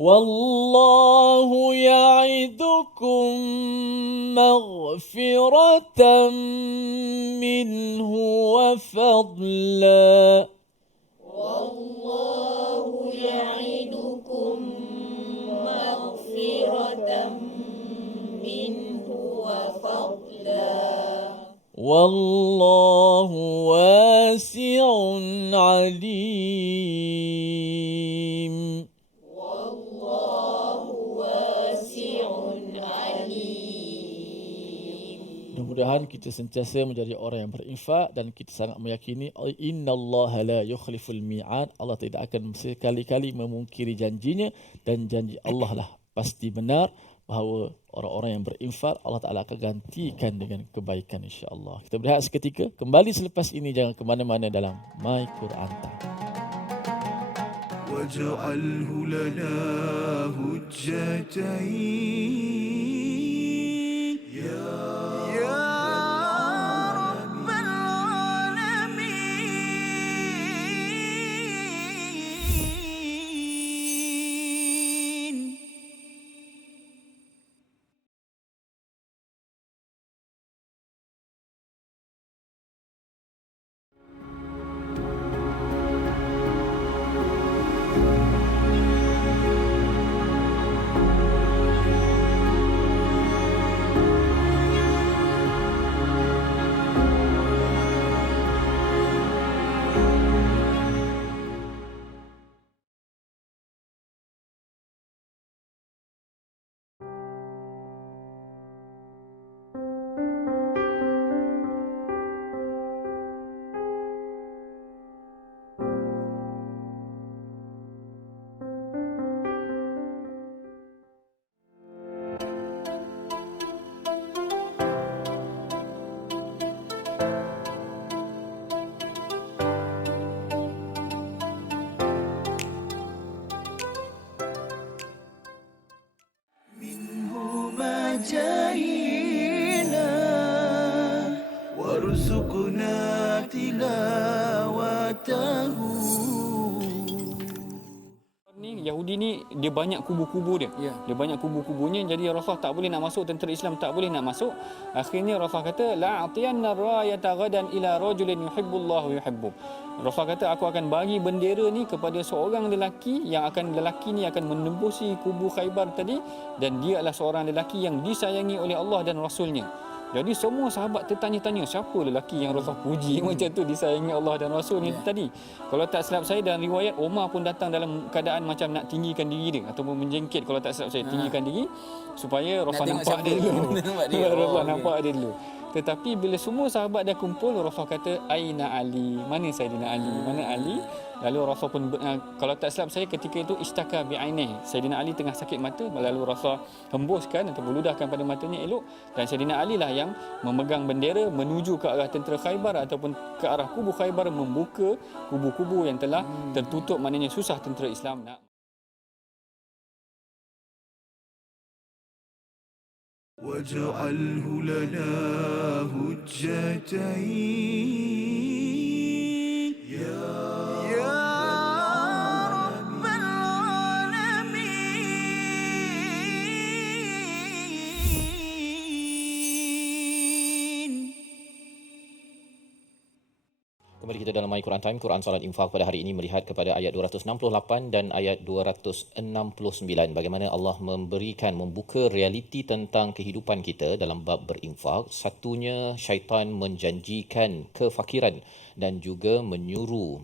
والله يعدكم مغفرة منه وفضلا. والله واسع عليم. mudah-mudahan kita sentiasa menjadi orang yang berinfak dan kita sangat meyakini innallaha la yukhliful mi'ad. Allah tidak akan sekali-kali memungkiri janjinya dan janji Allah lah pasti benar bahawa orang-orang yang berinfak Allah Ta'ala akan gantikan dengan kebaikan insya-Allah. Kita berehat seketika, kembali selepas ini, jangan ke mana-mana dalam My Quran Time. واجعله لنا هجتين يا رب العالمين. جاهنا وارزقنا تلاوته. Yahudi ni dia banyak kubu-kubu dia. Dia banyak kubu-kubunya, jadi Rasulullah tak boleh nak masuk, tentera Islam tak boleh nak masuk. Akhirnya Rasulullah kata la atiyanna rayata ghadan ila rajulin yuhibbullahu yuhibbu. Rasulullah kata aku akan bagi bendera ni kepada seorang lelaki lelaki ni akan menembusi kubu Khaybar tadi, dan dia adalah seorang lelaki yang disayangi oleh Allah dan Rasulnya. Jadi semua sahabat tertanya-tanya siapa lelaki yang Rasulullah puji macam tu, disayangi Allah dan Rasulnya tadi. Kalau tak silap saya dalam riwayat, Umar pun datang dalam keadaan macam nak tinggikan diri dia ataupun menjengkit, kalau tak silap saya tinggikan diri supaya Rasulullah nampak dia dulu. Rasulullah nampak dia dulu. Tetapi bila semua sahabat dah kumpul, Rasulullah kata Aina Ali, mana Sayyidina Ali, mana Ali? Lalu Rasul pun kalau tak silap saya ketika itu istaka bi'ainih, Sayyidina Ali tengah sakit mata, lalu Rasul hembuskan atau beludahkan pada matanya elok, dan Sayyidina Ali lah yang memegang bendera menuju ke arah tentera Khaybar ataupun ke arah kubu Khaybar, membuka kubu-kubu yang telah tertutup, maknanya susah tentera Islam nak. واجعله لنا هجتين يا رب العالمين. Kembali kita dalam My Quran Time, Quran Salat Infak pada hari ini melihat kepada ayat 268 dan ayat 269. Bagaimana Allah membuka realiti tentang kehidupan kita dalam bab berinfak. Satunya, syaitan menjanjikan kefakiran dan juga menyuruh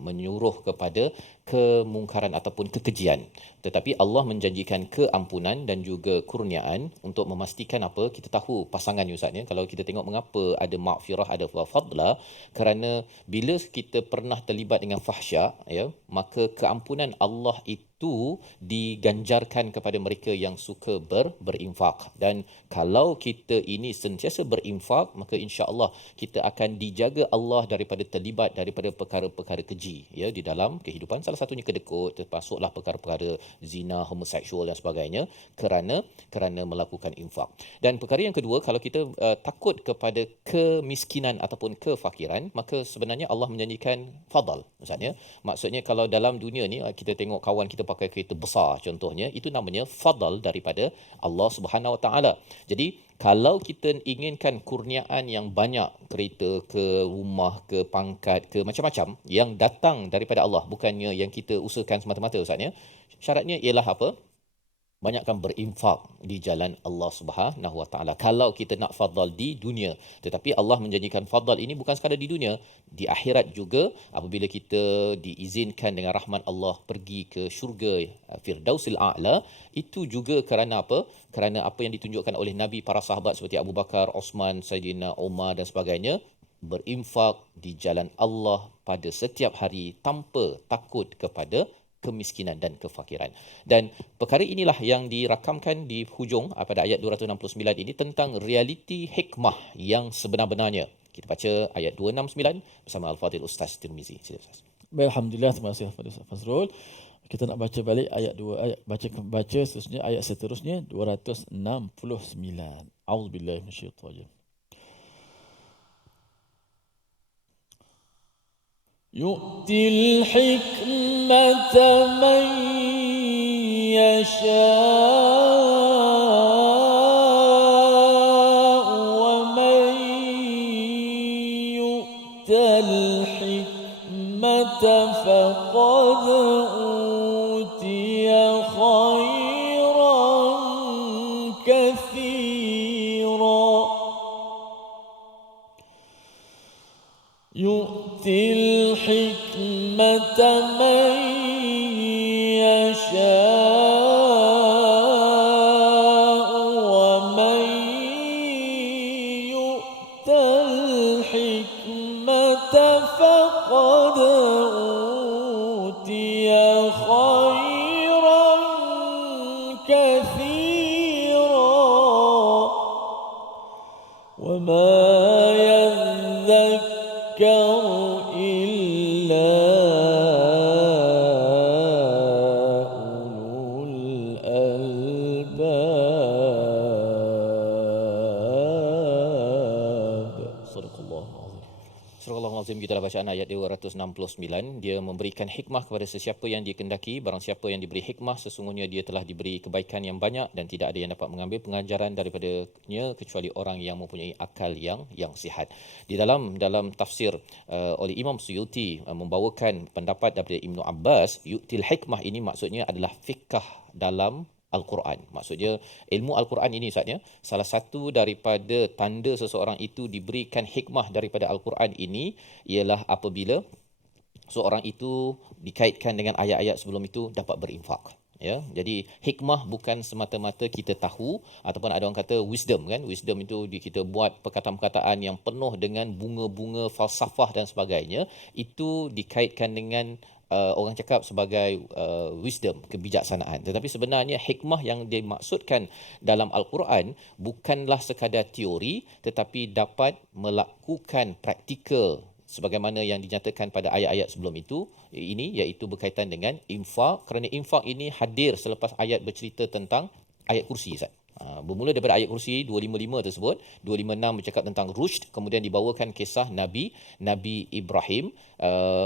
kepada kemungkaran ataupun kekejian. Tetapi Allah menjanjikan keampunan dan juga kurniaan untuk memastikan apa? Kita tahu pasangan Ustaz ya. Kalau kita tengok mengapa ada maghfirah, ada fadla, kerana bila kita pernah terlibat dengan fahsya ya, maka keampunan Allah itu diganjarkan kepada mereka yang suka berinfak. Dan kalau kita ini sentiasa berinfak, maka insya-Allah kita akan dijaga Allah daripada terlibat daripada perkara-perkara keji ya di dalam kehidupan. Salah satunya kedekut, termasuklah perkara-perkara zina, homoseksual dan sebagainya, kerana melakukan infak. Dan perkara yang kedua, kalau kita takut kepada kemiskinan ataupun kefakiran, maka sebenarnya Allah menjanjikan fadal Ustaz ya. Maksudnya kalau dalam dunia ni kita tengok kawan kita pakai kereta besar contohnya, itu namanya fadal daripada Allah Subhanahu Wa Taala. Jadi kalau kita inginkan kurniaan yang banyak, kereta ke, rumah ke, pangkat ke, macam-macam yang datang daripada Allah, bukannya yang kita usahakan semata-mata Ustaz ya. Syaratnya ialah apa? banyakkan berinfak di jalan Allah Subhanahu Wa Taala. Kalau kita nak fadal di dunia, tetapi Allah menjanjikan fadal ini bukan sekadar di dunia, di akhirat juga apabila kita diizinkan dengan rahmat Allah pergi ke syurga Firdausil A'la, itu juga kerana apa? Kerana apa yang ditunjukkan oleh Nabi, para sahabat seperti Abu Bakar, Osman, Saidina Umar dan sebagainya, berinfak di jalan Allah pada setiap hari tanpa takut kepada kemiskinan dan kefakiran. Dan perkara inilah yang dirakamkan di hujung pada ayat 269 ini tentang realiti hikmah yang sebenar-benarnya. Kita baca ayat 269 bersama Al-Fadhil Ustaz Tirmizi. Sila Ustaz. Baik, alhamdulillah, terima kasih kepada Ustaz Fazrul. Kita nak baca balik ayat 2, baca seterusnya ayat seterusnya 269. A'udzubillahi minasyaitanir rajim. يؤتي الحكمة من يشاء ومن يؤت الحكمة فقد أوتي خيرا كثيرا يؤتي الحكمة من يشاء ومن يؤت الحكمة فقد أوتي خيرا كثيرا وما يذكر إلا أولو الألباب. صدق الله العظيم. Surah Al-Azim, kita dah bacaan ayat 269. Dia memberikan hikmah kepada sesiapa yang dikehendaki. Barang siapa yang diberi hikmah, sesungguhnya dia telah diberi kebaikan yang banyak dan tidak ada yang dapat mengambil pengajaran daripadanya kecuali orang yang mempunyai akal yang sihat. Di dalam tafsir oleh Imam Suyuti membawakan pendapat daripada Ibnu Abbas, yu'til hikmah ini maksudnya adalah fiqh dalam Al-Quran. Maksudnya ilmu Al-Quran ini Ustaznya, salah satu daripada tanda seseorang itu diberikan hikmah daripada Al-Quran ini ialah apabila seorang itu dikaitkan dengan ayat-ayat sebelum itu dapat berinfak. Ya, jadi hikmah bukan semata-mata kita tahu, ataupun ada orang kata wisdom kan. Wisdom itu kita buat perkataan-perkataan yang penuh dengan bunga-bunga falsafah dan sebagainya, itu dikaitkan dengan orang cakap sebagai wisdom, kebijaksanaan. Tetapi sebenarnya hikmah yang dimaksudkan dalam Al-Quran bukanlah sekadar teori, tetapi dapat melakukan praktikal sebagaimana yang dinyatakan pada ayat-ayat sebelum itu ini, iaitu berkaitan dengan infak. Kerana infak ini hadir selepas ayat bercerita tentang ayat kursi Ustaz. Bermula daripada ayat kursi 255 tersebut, 256 bercakap tentang rushd, kemudian dibawakan kisah Nabi Ibrahim,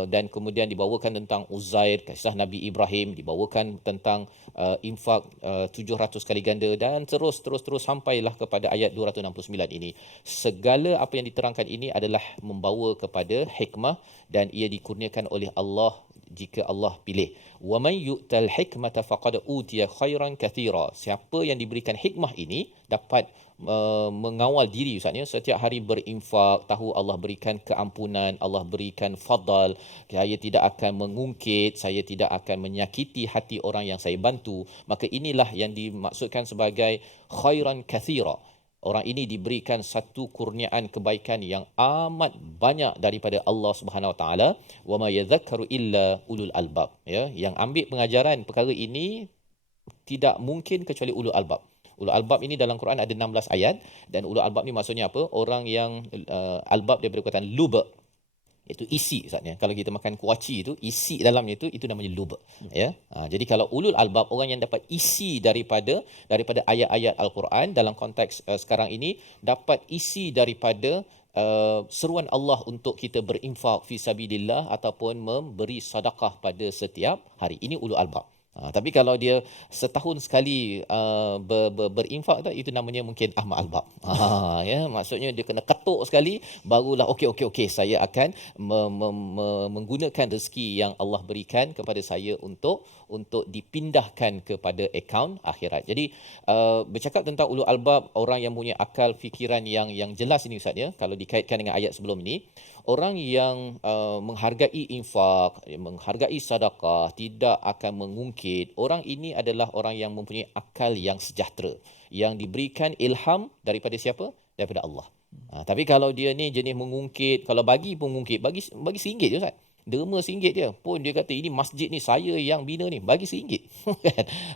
dan kemudian dibawakan tentang Uzair, kisah Nabi Ibrahim, dibawakan tentang infak 700 kali ganda, dan terus sampailah kepada ayat 269 ini. Segala apa yang diterangkan ini adalah membawa kepada hikmah dan ia dikurniakan oleh Allah jika Allah pilih. Wa man yu'tal hikmata faqad utiya khairan katsira. Siapa yang diberikan hikmah ini dapat mengawal diri Ustaznya, setiap hari berinfak, tahu Allah berikan keampunan, Allah berikan fadal, saya tidak akan mengungkit, saya tidak akan menyakiti hati orang yang saya bantu. Maka inilah yang dimaksudkan sebagai khairan katsira. Orang ini diberikan satu kurniaan kebaikan yang amat banyak daripada Allah Subhanahu Wa Taala. Wa ma yadhakkaru illa ulul albab. Ya, yang ambil pengajaran perkara ini tidak mungkin kecuali ulul albab. Ulul albab ini dalam Quran ada 16 ayat, dan ulul albab ni maksudnya apa? Orang yang albab daripada perkataan lub, itu isi Ustaznya. Kalau kita makan kuaci itu isi dalamnya itu namanya lub. Ya. Jadi kalau ulul albab, orang yang dapat isi daripada ayat-ayat Al-Quran, dalam konteks sekarang ini dapat isi daripada seruan Allah untuk kita berinfak fi sabilillah ataupun memberi sedekah pada setiap hari. Ini ulul albab. Tapi kalau dia setahun sekali berinfak tu, itu namanya mungkin Ahmad Albab. Ya, maksudnya dia kena ketuk sekali barulah okey saya akan menggunakan rezeki yang Allah berikan kepada saya untuk dipindahkan kepada akaun akhirat. Jadi bercakap tentang ulul albab, orang yang punya akal fikiran yang jelas ini Ustaz ya, kalau dikaitkan dengan ayat sebelum ini, orang yang menghargai infak, menghargai sedekah, tidak akan mengungkit, orang ini adalah orang yang mempunyai akal yang sejahtera, yang diberikan ilham daripada siapa? Daripada Allah. Tapi kalau dia ni jenis mengungkit, kalau bagi pun mengungkit, bagi RM1 je Ustaz. Derma RM1 je pun dia kata ini masjid ni saya yang bina ni, bagi RM1.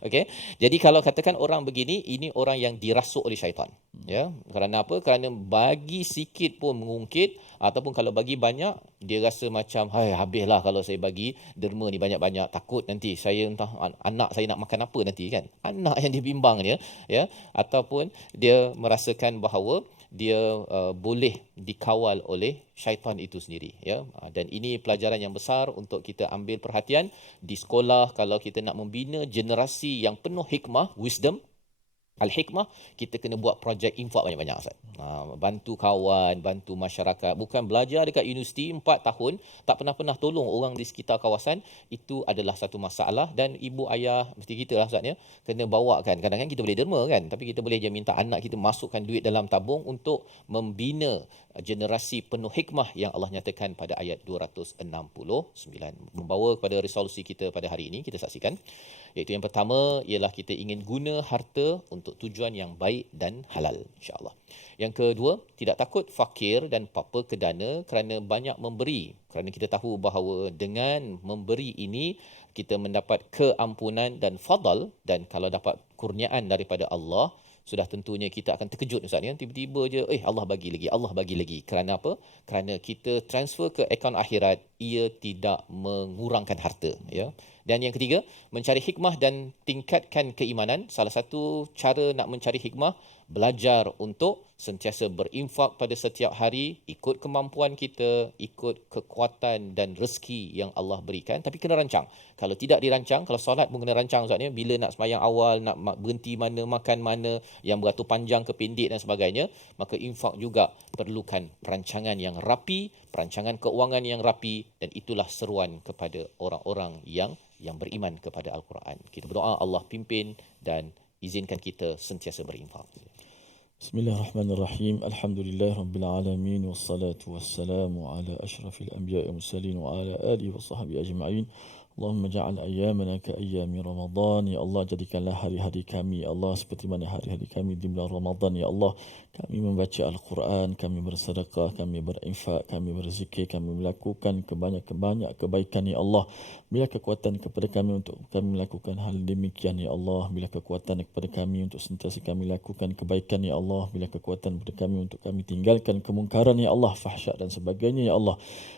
Okey. Jadi kalau katakan orang begini, ini orang yang dirasuk oleh syaitan. Ya. Kerana apa? Kerana bagi sikit pun mengungkit, ataupun kalau bagi banyak dia rasa macam habislah kalau saya bagi derma ni banyak-banyak, takut nanti saya entah anak saya nak makan apa nanti kan. Anak yang dibimbang dia ya, ataupun dia merasakan bahawa dia boleh dikawal oleh syaitan itu sendiri ya. Dan ini pelajaran yang besar untuk kita ambil perhatian di sekolah. Kalau kita nak membina generasi yang penuh hikmah, wisdom, al-hikmah, kita kena buat projek infak banyak-banyak Ustaz. Bantu kawan, bantu masyarakat. Bukan belajar dekat universiti 4 tahun tak pernah tolong orang di sekitar kawasan. Itu adalah satu masalah, dan ibu ayah mesti kita lah Ustaz ya, kena bawakan. Kadang-kadang kita boleh derma kan, tapi kita boleh je minta anak kita masukkan duit dalam tabung untuk membina generasi penuh hikmah yang Allah nyatakan pada ayat 269. Membawa kepada resolusi kita pada hari ini, kita saksikan. Iaitu yang pertama ialah kita ingin guna harta untuk tujuan yang baik dan halal, insya-Allah. Yang kedua, tidak takut fakir dan papa kedana kerana banyak memberi. Kerana kita tahu bahawa dengan memberi ini kita mendapat keampunan dan fadal, dan kalau dapat kurniaan daripada Allah, sudah tentunya kita akan terkejut Ustaz ya. Tiba-tiba je Allah bagi lagi. Kerana apa? Kerana kita transfer ke akaun akhirat, ia tidak mengurangkan harta ya. Dan yang ketiga, mencari hikmah dan tingkatkan keimanan. Salah satu cara nak mencari hikmah, belajar untuk sentiasa berinfak pada setiap hari, ikut kemampuan kita, ikut kekuatan dan rezeki yang Allah berikan. Tapi kena rancang. Kalau tidak dirancang, kalau solat pun kena rancang Ustaz ya. Bila nak sembahyang awal, nak berhenti mana, makan mana, yang beratur panjang ke pendek dan sebagainya, maka infak juga perlukan perancangan yang rapi, perancangan keuangan yang rapi, dan itulah seruan kepada orang-orang yang beriman kepada Al-Quran. Kita berdoa Allah pimpin dan izinkan kita sentiasa berinfak. Bismillahirrahmanirrahim. Alhamdulillahirabbil alamin, wassalatu wassalamu ala asyrafil anbiya'i wal mursalin wa ala alihi wa sahbihi ajma'in. Allahumma ja'al ayyamana ka ayyami Ramadan. Ya Allah, jadikanlah hari-hari kami ya Allah seperti mana hari-hari kami di bulan Ramadan ya Allah. Kami membaca Al-Quran, kami bersedekah, kami berinfak, kami berzikir, kami melakukan banyak kebaikan ya Allah. Bila kekuatan kepada kami untuk kami melakukan hal demikian ya Allah. Bila kekuatan kepada kami untuk sentiasa kami lakukan kebaikan ya Allah. Bila kekuatan kepada kami untuk kami tinggalkan kemungkaran ya Allah, fahsyak dan sebagainya ya Allah.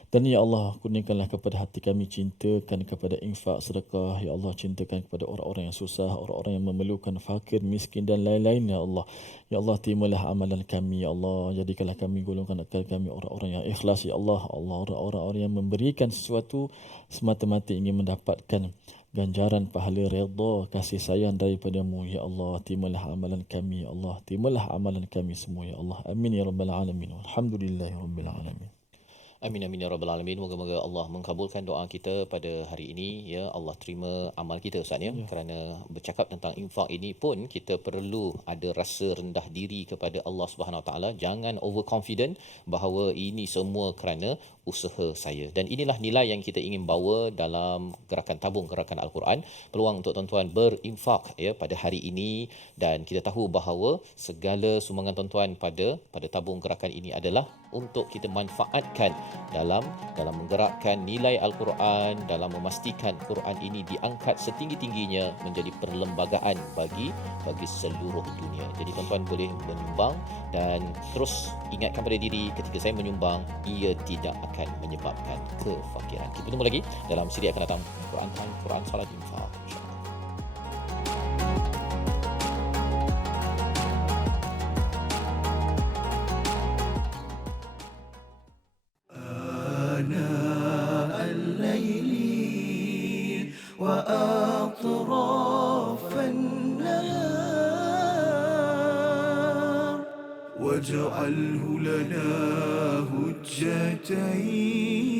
Dan ya Allah, kurniakanlah kepada hati kami cintakan kepada infak, sedekah ya Allah, cintakan kepada orang-orang yang susah, orang-orang yang memerlukan, fakir, miskin dan lain-lain ya Allah. Ya Allah, terimalah amalan kami ya Allah. Jadikanlah kami golongan kami orang-orang yang ikhlas ya Allah. Allah, orang-orang yang memberikan sesuatu semata-mata ingin mendapatkan ganjaran pahala redha kasih sayang daripada-Mu ya Allah. Terimalah amalan kami ya Allah. Terimalah amalan kami semua ya Allah. Amin ya rabbal alamin. Alhamdulillahirabbil alamin. Amin amin ya rabbal alamin. Moga-moga Allah mengkabulkan doa kita pada hari ini ya. Allah terima amal kita Ustaz ya. Kerana bercakap tentang infak ini pun kita perlu ada rasa rendah diri kepada Allah Subhanahu Wa Taala. Jangan overconfident bahawa ini semua kerana usaha saya. Dan inilah nilai yang kita ingin bawa dalam gerakan tabung gerakan Al-Quran. Peluang untuk tuan-tuan berinfak ya pada hari ini, dan kita tahu bahawa segala sumbangan tuan-tuan pada tabung gerakan ini adalah untuk kita manfaatkan dalam menggerakkan nilai Al-Quran, dalam memastikan Quran ini diangkat setinggi-tingginya menjadi perlembagaan bagi seluruh dunia. Jadi tuan-tuan boleh menyumbang, dan terus ingatkan pada diri, ketika saya menyumbang, ia tidak akan menyebabkan kefakiran. Kita bertemu lagi dalam siri akan datang, Quran Time, Quran Salat Infak. آناء الليل وأطراف واجعله لنا هجتين